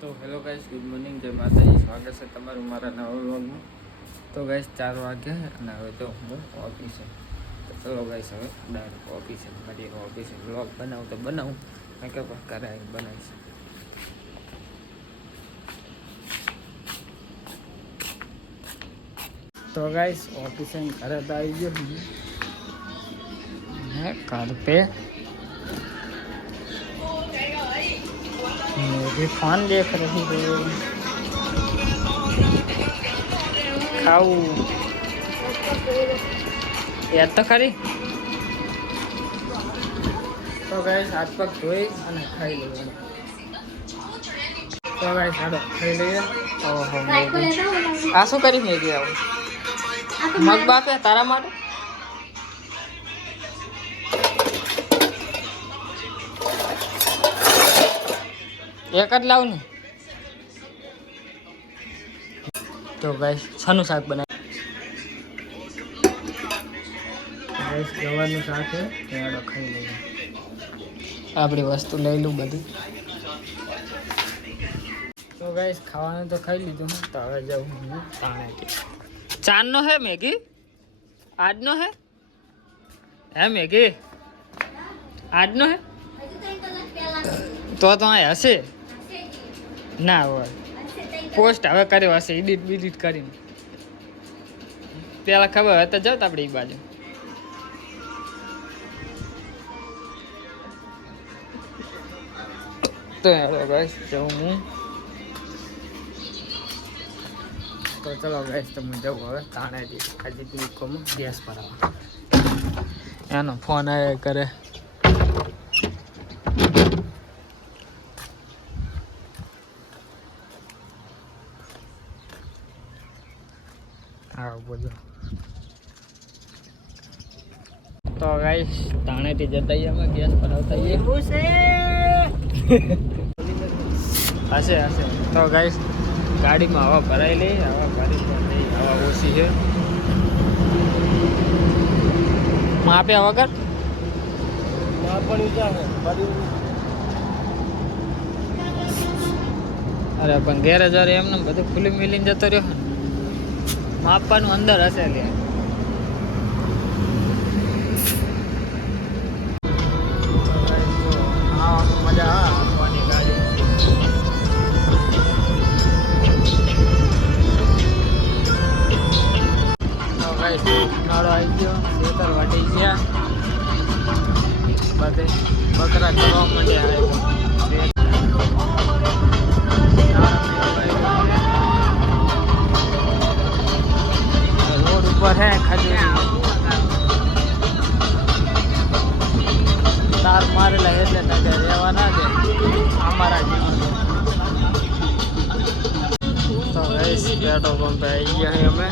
તો hello guys, good morning, જય માતાજી. સ્વાગત છે તમારું મારા નવા વ્લોગમાં. તો ગાઈસ 4 વાગ્યા અને હવે તો હું ઓફિસે. તો ચલો ગાઈસ, હવે ડાયરેક્ટ ઓફિસે મારી ઓફિસે વ્લોગ બનાવું તો બનાવું, મેં કે પણ ઘરે આવીને બનાવીશ. તો ગાઈસ ઓફિસે ઘરે તો આવી ગયો હે घर पे मेरी फोन देख रही है खाऊ याद तो खरी. तो गाइस हाथ पग धोई અને ખાઈ લેવાનું. તો ગાઈસ હાલો ખાઈ લઈએ. ઓહો આ શું કરી મેગી આવું મગ બાપે તારા માટે એક જ લાવ ને. તો ગાઈસ છનું શાક બનાવી. ગાઈસ ગવારનું શાક છે એડો ખાઈ લઈએ. આપણી વસ્તુ લઈ લઉં બધી. તો ગાઈસ ખાવાનું તો ખાઈ લીધું. તો હવે જાઉં હું તાણેટી. ચારનો હે મેગી આજનો હે મેગી આજનો હે તો અહીં હશે ના હોય. પોસ્ટ હવે કર્યો હશે એડિટ કરીને. પેલા ખબર હોય તો જાવ આપણે એ બાજુ. તો ગાઈસ જાઉં હું. તો ચલો ગાઈસ તો હું જાઉં હવે તાણેજી આજે ક્લિકોમાં ગેસ ભરાવા. એનો ફોન આવ્યા કરે. હા બોલો. તો ગાઈસ તાણેથી જતા અમે ગેસ ભરાવતા હશે. તો ગાઈસ ગાડીમાં હવા ભરાઈ લઈ. હવા ભરી નહીં, હવા ઓછી છે. માપ્યા વગર અરે પણ ગેરેજ એમને બધું ખુલ્લી મિલીને જતો રહ્યો. માપવાનું અંદર હશે લે. મજા આપવાની ગાડી. ઉનાળો આવી ગયો, ખેતર વાટી ગયા, બધે બકરા કરવા માંડ્યા. રોડ ઉપર હે ખજૂરી તાર મારેલા એટલે નજર રહેવા ના દે અમારા જીવન. તો ગાઈસ પેટ્રોલ પંપે આવી ગયા અમે.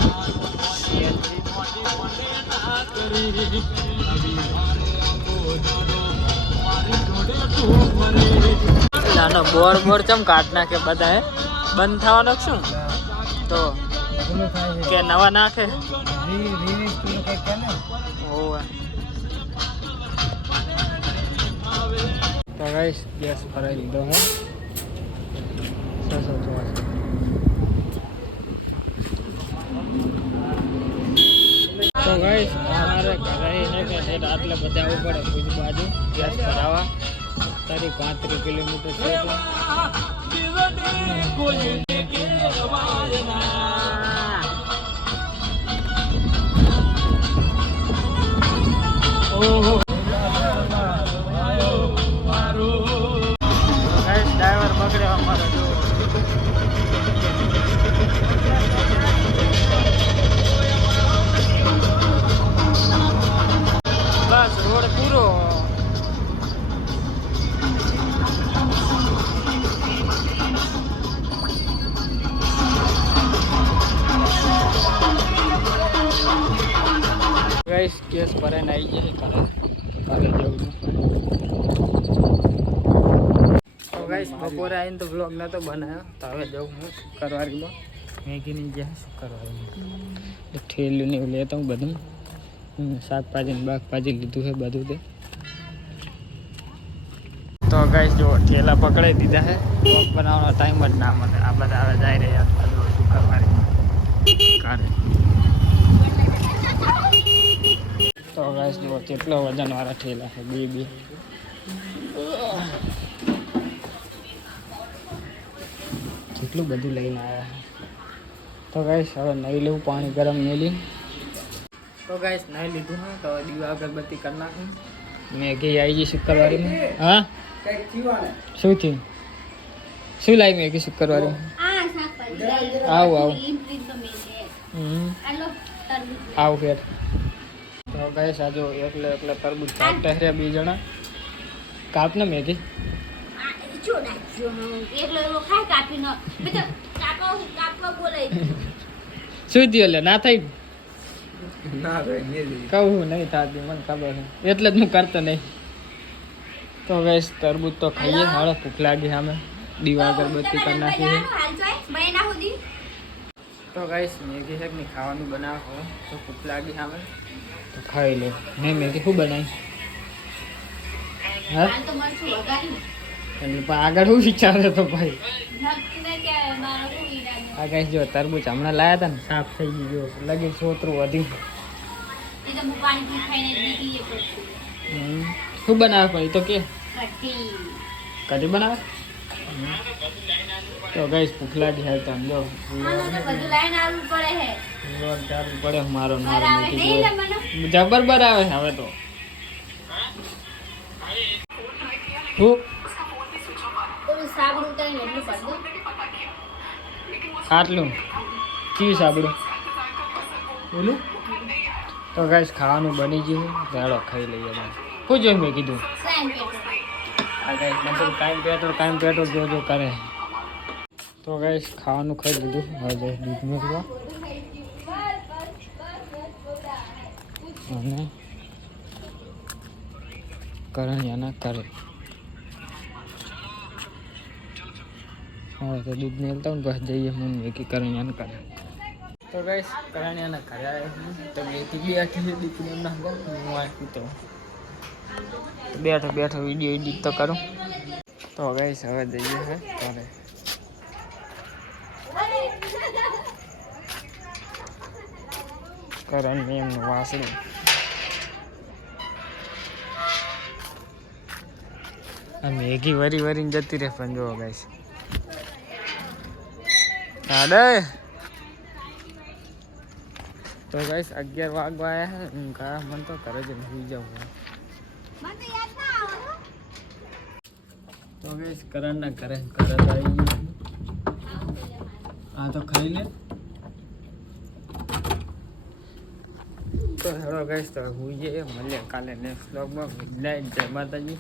નાનો બોર ચમ કાઢ નાખે બધા બંધ થવાનો શું તો કે નવા નાખે. તો ગાઈસ ગેસ ભરાઈ લીધો હે 684. તો ગાઈસ અમારે ઘરે છે કે આટલે બધા આવવું પડે ભુજ બાજુ ગેસ ભરાવા. તારી 35 કિલોમીટર છે. ડ્રાઈવર બગડ્યો અમારો જો. બસ રોડ પૂરો. ગાઈસ ગેસ ભરાઈને આવી જાય ઘરે જવું. તો ગાઈસ બપોરે આવીને તો વ્લોગ નહોતો બનાવ્યો. તો હવે જવું હું શુક્રવારીમાં મેગીની જ્યાં શુક્રવારીમાં ઠેલું ને એવું લેતા હું બધું. શાકભાજી બાકભાજી લીધું છે બધું તે. તો ગાઈસ જો ઠેલા પકડાઈ દીધા છે. વ્લોગ બનાવવાનો ટાઈમ જ ના મળે. આપણે તો હવે જઈ રહ્યા હતા શુક્રવારે કારે. તો ગાઈસ જો કેટલો વજનવાળા ઠેલા છે. બે કેટલું બધું લઈને આવ્યા. તો ગાઈસ હવે નહીં લેવું પાણી ગરમ મેલી. તો ગાઈસ નહીં લીધું ને તો દીવા અગરબત્તી કરી નાખું. મેગી આવી ગઈ શુક્રવારીમાં. હા શું થયું? શું લાવી મેગી શુક્રવારીમાં? આવું ફેર. તો ગાઈસ આ જો એકલે તરબૂચ કાપતા છે 2 જણા. કાપ ને મેગી. શું થયું? લે ના થઈ કહું નહીં થતી મને ખબર છે એટલે જ હું કરતો નહીં. તો ગાઈસ તરબૂચ તો ખાઈએ. હાલો ભૂખ લાગી સામે દીવા અગરબત્તી કરી નાખી છે. તો ગાઈસ મેગી છે ની ખાવાનું બનાવો તો ભૂખ લાગી સામે તો ખાઈ લો. મેં મેગી શું બનાવી? હા પણ આગળ શું વિચારે તો ભાઈ? આ ગાઈસ જો તરબૂચ હમણાં લાયા હતા ને સાફ થઈ ગયું. લગી સોતરું વધ્યું. શું બનાવે પણ એ તો કે કઢી બનાવે. તો ગાઈસ ભૂખ લાગી છે તો જો પડે મારો જબર આવે હવે તો. શું આટલું ચી સાબડું બોલું? તો ગાઈસ ખાવાનું બની ગયું. ચાલો ખાઈ લઈએ. શું જોઈ મેં કીધું? આ ગાઈસ મતલબ ટાઈમ પેટ્રોલ જો કરે. તો ગાઈસ ખાવાનું ખાઈ લીધું. હવે જઈશ દૂધ મૂકવા અને કરણિયાના કરે. હવે તો દૂધ મેળતા હું બસ જઈએ હું મેકી કરણિયાને કરે. તો ગાઈસ કરણિયાના ઘરે આવ્યો તો મેથી બેઠી દીકરી એમના હું આપ્યું તો બેઠો વિડીયો એડિટ તો કરું. તો ગાઈસ હવે જઈએ હે કરે. કરણ એમનું વાસણું આ મેગી વરીને જતી રહે પણ જો ગાઈસ આડે. તો ગાઈસ 11 વાગવા આવ્યા હું કા મને તો ઘરે જ ભૂલી જાઉં. તો ગાઈસ કરણના ઘરે આવી ગયું. આ તો ખાઈ લે. તો હેલો ગાઈસ તો હું મળીએ કાલે નેક્સ્ટ વ્લોગમાં. જય માતાજી.